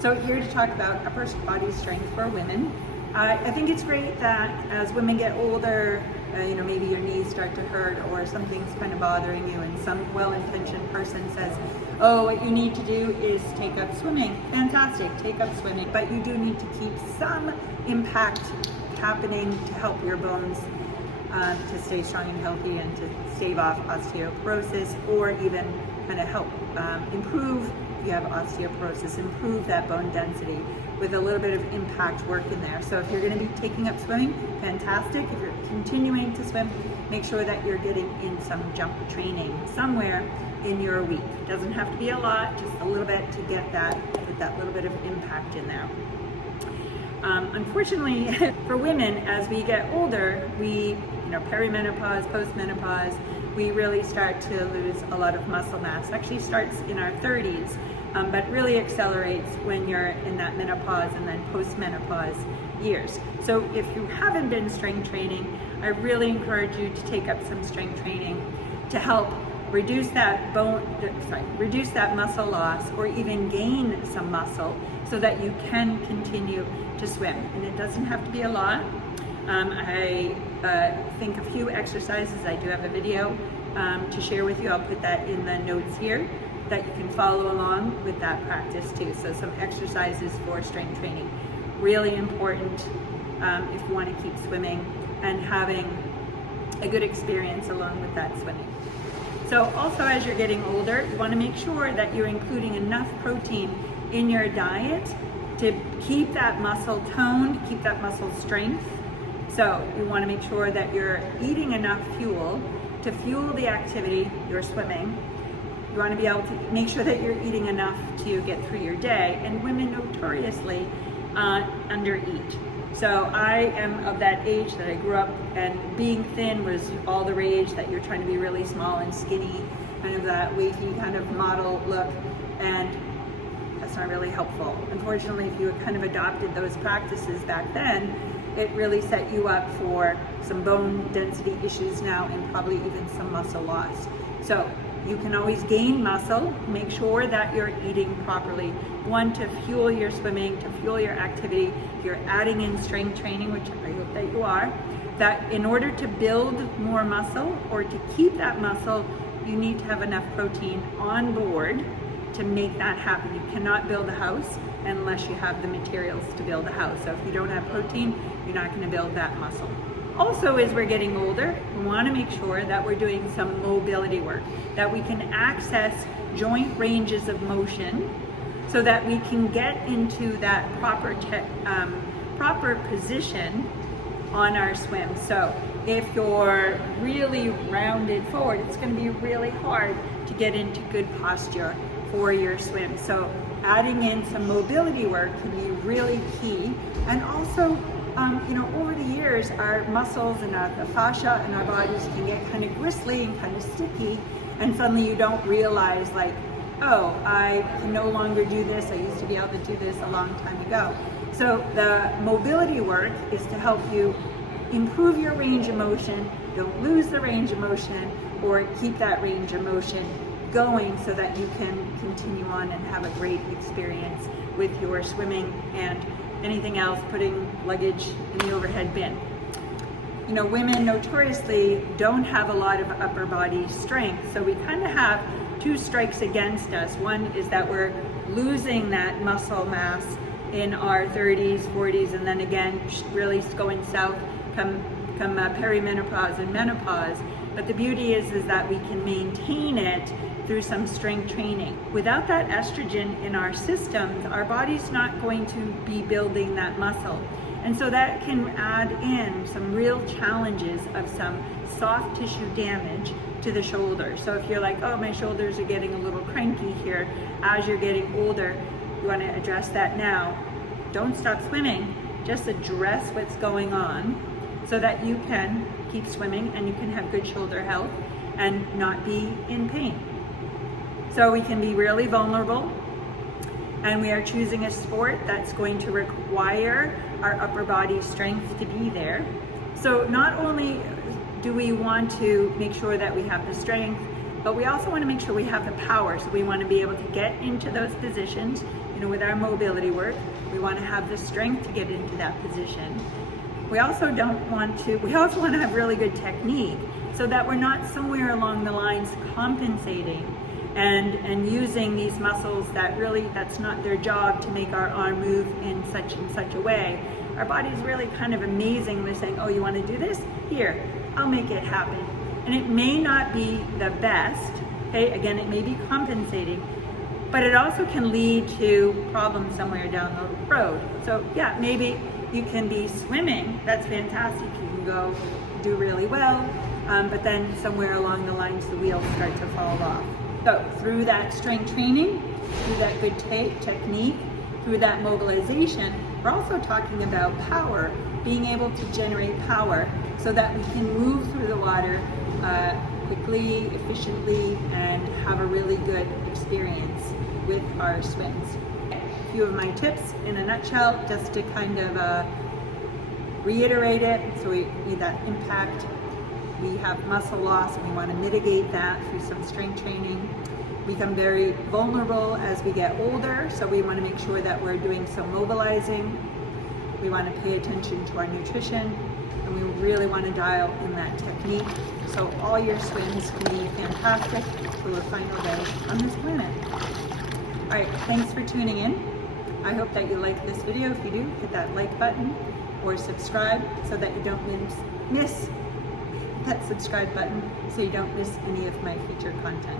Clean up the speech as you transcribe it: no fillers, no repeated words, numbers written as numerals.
So here to talk about upper body strength for women. I think it's great that as women get older, maybe your knees start to hurt or something's kind of bothering you, and some well-intentioned person says, oh, what you need to do is take up swimming. Fantastic, take up swimming. But you do need to keep some impact happening to help your bones to stay strong and healthy and to stave off osteoporosis, or even kind of help improve, if you have osteoporosis, improve that bone density with a little bit of impact work in there. So if you're going to be taking up swimming, fantastic. If you're continuing to swim, make sure that you're getting in some jump training somewhere in your week. It doesn't have to be a lot, just a little bit to get that little bit of impact in there. Unfortunately, for women, as we get older, we, perimenopause, postmenopause, we really start to lose a lot of muscle mass. Actually starts in our 30s, but really accelerates when you're in that menopause and then postmenopause years. So if you haven't been strength training, I really encourage you to take up some strength training to help reduce that muscle loss, or even gain some muscle so that you can continue to swim. And it doesn't have to be a lot. I think a few exercises, I do have a video to share with you. I'll put that in the notes here that you can follow along with that practice too. So some exercises for strength training. Really important if you want to keep swimming and having a good experience along with that swimming. So also, as you're getting older, you want to make sure that you're including enough protein in your diet to keep that muscle toned, keep that muscle strength. So you want to make sure that you're eating enough fuel to fuel the activity you're swimming. You want to be able to make sure that you're eating enough to get through your day. And women notoriously undereat. So I am of that age that I grew up, and being thin was all the rage, that you're trying to be really small and skinny, kind of that wavy kind of model look, and that's not really helpful. Unfortunately, if you had kind of adopted those practices back then, it really set you up for some bone density issues now, and probably even some muscle loss. So you can always gain muscle. Make sure that you're eating properly. One, to fuel your swimming, to fuel your activity. If you're adding in strength training, which I hope that you are, that in order to build more muscle or to keep that muscle, you need to have enough protein on board to make that happen. You cannot build a house unless you have the materials to build a house. So if you don't have protein, you're not going to build that muscle. Also, as we're getting older, we want to make sure that we're doing some mobility work, that we can access joint ranges of motion so that we can get into that proper position on our swim. So if you're really rounded forward, it's going to be really hard to get into good posture for your swim. So adding in some mobility work can be really key. And also, over the years, our muscles and the fascia in our bodies can get kind of gristly and kind of sticky, and suddenly you don't realize, like, oh, I can no longer do this. I used to be able to do this a long time ago. So the mobility work is to help you improve your range of motion, don't lose the range of motion, or keep that range of motion going so that you can continue on and have a great experience with your swimming and anything else, putting luggage in the overhead bin. Women notoriously don't have a lot of upper body strength, so we kind of have two strikes against us. One is that we're losing that muscle mass in our 30s, 40s, and then again really going south come perimenopause and menopause. But the beauty is that we can maintain it through some strength training. Without that estrogen in our systems, our body's not going to be building that muscle. And so that can add in some real challenges of some soft tissue damage to the shoulder. So if you're like, oh, my shoulders are getting a little cranky here, as you're getting older, you want to address that now. Don't stop swimming, just address what's going on so that you can keep swimming and you can have good shoulder health and not be in pain. So we can be really vulnerable, and we are choosing a sport that's going to require our upper body strength to be there. So not only do we want to make sure that we have the strength, but we also want to make sure we have the power. So we want to be able to get into those positions. with our mobility work, we want to have the strength to get into that position. We also want to have really good technique so that we're not somewhere along the lines compensating and using these muscles that's not their job to make our arm move in such and such a way. Our body's really kind of amazing. They're saying, oh, you want to do this? Here, I'll make it happen. And it may not be the best, okay? Again, it may be compensating, but it also can lead to problems somewhere down the road. So yeah, maybe you can be swimming, that's fantastic. You can go do really well, but then somewhere along the lines, the wheels start to fall off. So through that strength training, through that good technique, through that mobilization, we're also talking about power, being able to generate power so that we can move through the water quickly, efficiently, and have a really good experience with our swims. A few of my tips in a nutshell, just to kind of reiterate it. So we need that impact. We have muscle loss and we want to mitigate that through some strength training. We become very vulnerable as we get older, so we want to make sure that we're doing some mobilizing. We want to pay attention to our nutrition, and we really want to dial in that technique so all your swims can be fantastic for the final day on this planet. All right, thanks for tuning in. I hope that you like this video. If you do, hit that like button or subscribe so that you don't miss that subscribe button so you don't miss any of my future content.